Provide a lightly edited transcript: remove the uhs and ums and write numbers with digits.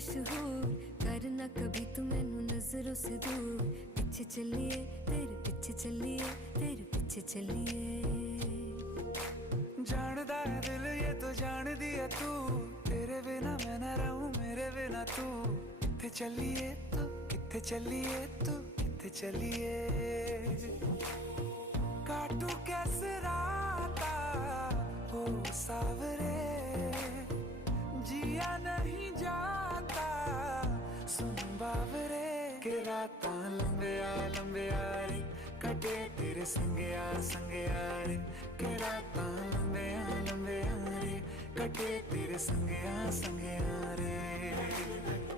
मशहूर, करना कभी तू मैनू नजरों से दूर। पीछे चलिए तेरे पीछे चलिए, तेरे पीछे चलिए। जानदा है दिल ये तो जान दिया तू, तेरे बिना मैं ना रहूं मेरे बिना तू। किथे चलिए तू, किथे चलिए तू, किथे चलिए। काटू कैसे राता हो सावरे, जिया नहीं जाता सुन बावरे। के रातां लंबिया लंबिया रे, कटे तेरे संगया संगया रे। के रातां लंबिया लंबिया रे, कटे तेरे संगया संगया रे।